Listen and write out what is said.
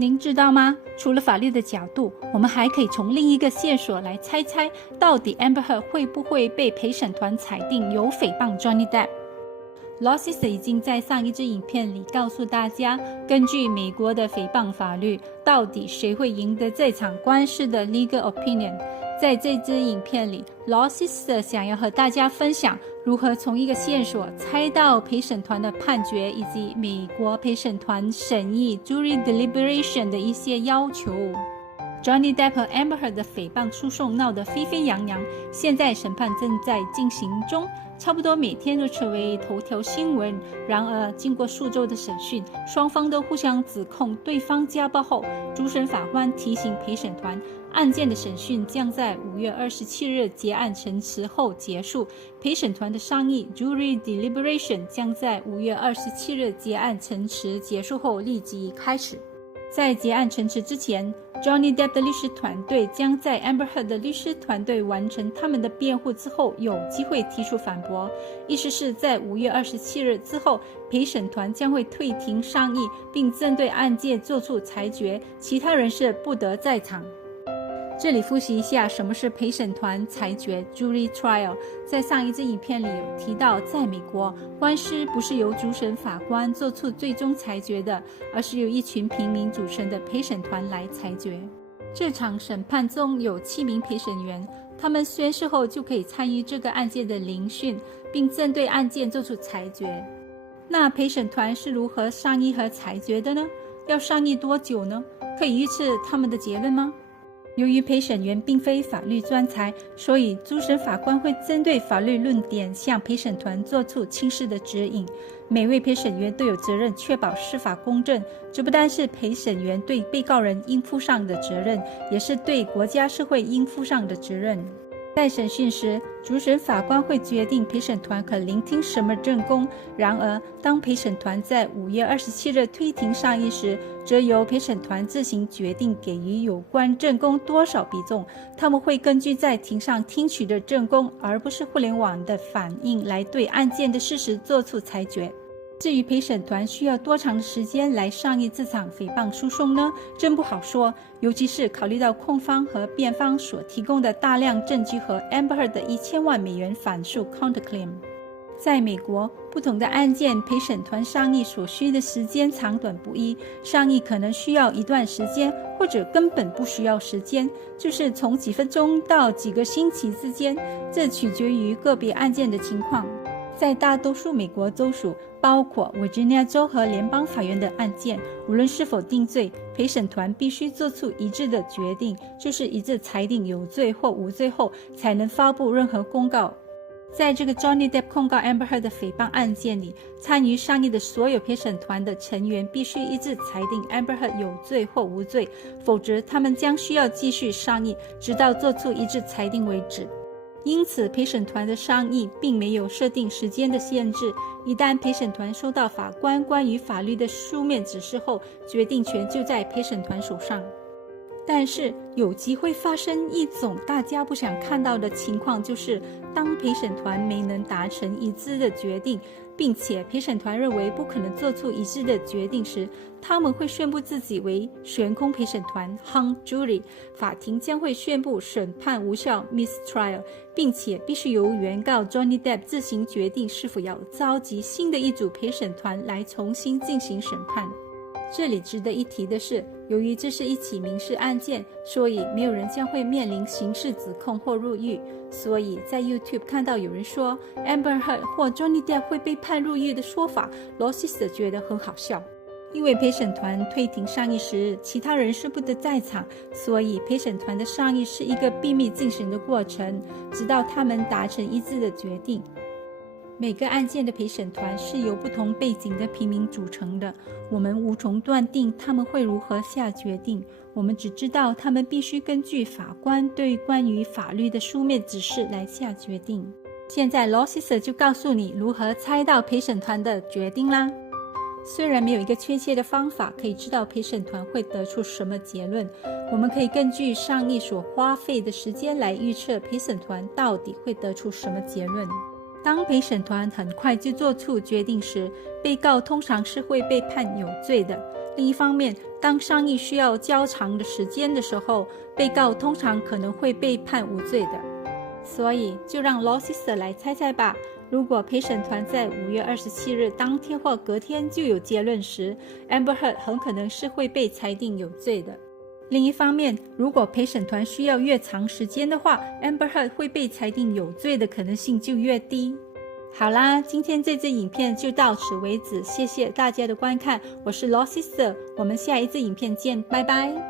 您知道吗？除了法律的角度，我们还可以从另一个线索来猜猜，到底 Amber Heard 会不会被陪审团裁定有诽谤 Johnny Depp。Lawsis 已经在上一支影片里告诉大家，根据美国的诽谤法律，到底谁会赢得这场官司的 legal opinion。在这支影片里 ，Lawsis 想要和大家分享如何从一个线索猜到陪审团的判决，以及美国陪审团审议 jury deliberation 的一些要求。Johnny Depp 和 Amber Heard 的诽谤诉讼闹得沸沸扬扬，现在审判正在进行中，差不多每天都成为头条新闻。然而，经过数周的审讯，双方都互相指控对方家暴后，主审法官提醒陪审团，案件的审讯将在5月27日结案陈词后结束，陪审团的商议 jury deliberation 将在5月27日结案陈词结束后立即开始。在结案陈词之前， Johnny Depp 的律师团队将在 Amber Heard 的律师团队完成他们的辩护之后有机会提出反驳，意思是在5月27日之后，陪审团将会退庭商议，并针对案件作出裁决，其他人士不得在场。这里复习一下什么是陪审团裁决 jury trial。 在上一支影片里有提到，在美国，官司不是由主审法官做出最终裁决的，而是由一群平民组成的陪审团来裁决。这场审判中有7名陪审员，他们宣誓后就可以参与这个案件的聆讯，并针对案件做出裁决。那陪审团是如何商议和裁决的呢？要商议多久呢？可以预测他们的结论吗？由于陪审员并非法律专才，所以主审法官会针对法律论点向陪审团做出清晰的指引。每位陪审员都有责任确保司法公正，这不单是陪审员对被告人应负上的责任，也是对国家社会应负上的责任。在审讯时，主审法官会决定陪审团可聆听什么证供。然而，当陪审团在5月27日退庭商议时，则由陪审团自行决定给予有关证供多少比重。他们会根据在庭上听取的证供，而不是互联网的反应，来对案件的事实做出裁决。至于陪审团需要多长的时间来商议这场诽谤诉讼呢？真不好说，尤其是考虑到控方和辩方所提供的大量证据和 Amber Heard 的1000万美元反诉 counterclaim。在美国，不同的案件陪审团商议所需的时间长短不一，商议可能需要一段时间，或者根本不需要时间，就是从几分钟到几个星期之间，这取决于个别案件的情况。在大多数美国州属，包括维吉尼亚州和联邦法院的案件，无论是否定罪，陪审团必须做出一致的决定，就是一致裁定有罪或无罪后，才能发布任何公告。在这个 Johnny Depp 控告 Amber Heard 的诽谤案件里，参与商议的所有陪审团的成员必须一致裁定 Amber Heard 有罪或无罪，否则他们将需要继续商议，直到做出一致裁定为止。因此，陪审团的商议并没有设定时间的限制。一旦陪审团收到法官关于法律的书面指示后，决定权就在陪审团手上。但是，有机会发生一种大家不想看到的情况，就是当陪审团没能达成一致的决定，并且陪审团认为不可能做出一致的决定时，他们会宣布自己为悬空陪审团 hung jury， 法庭将会宣布审判无效 mistrial， 并且必须由原告 Johnny Depp 自行决定是否要召集新的一组陪审团来重新进行审判。这里值得一提的是，由于这是一起民事案件，所以没有人将会面临刑事指控或入狱。所以在 YouTube 看到有人说 Amber Heard 或 Johnny Depp 会被判入狱的说法， Lawsis 觉得很好笑。因为陪审团退庭商议时，其他人是不得在场，所以陪审团的商议是一个秘密进行的过程，直到他们达成一致的决定。每个案件的陪审团是由不同背景的平民组成的，我们无从断定他们会如何下决定，我们只知道他们必须根据法官对关于法律的书面指示来下决定。现在 Lawsis 就告诉你如何猜到陪审团的决定啦。虽然没有一个确切的方法可以知道陪审团会得出什么结论，我们可以根据商议所花费的时间来预测陪审团到底会得出什么结论。当陪审团很快就做出决定时，被告通常是会被判有罪的。另一方面，当商议需要较长的时间的时候，被告通常可能会被判无罪的。所以，就让 Law Sister 来猜猜吧。如果陪审团在5月27日当天或隔天就有结论时， Amber Heard 很可能是会被裁定有罪的。另一方面，如果陪审团需要越长时间的话， Amber Heard 会被裁定有罪的可能性就越低。好啦，今天这支影片就到此为止，谢谢大家的观看，我是 Law Sister， 我们下一支影片见，拜拜。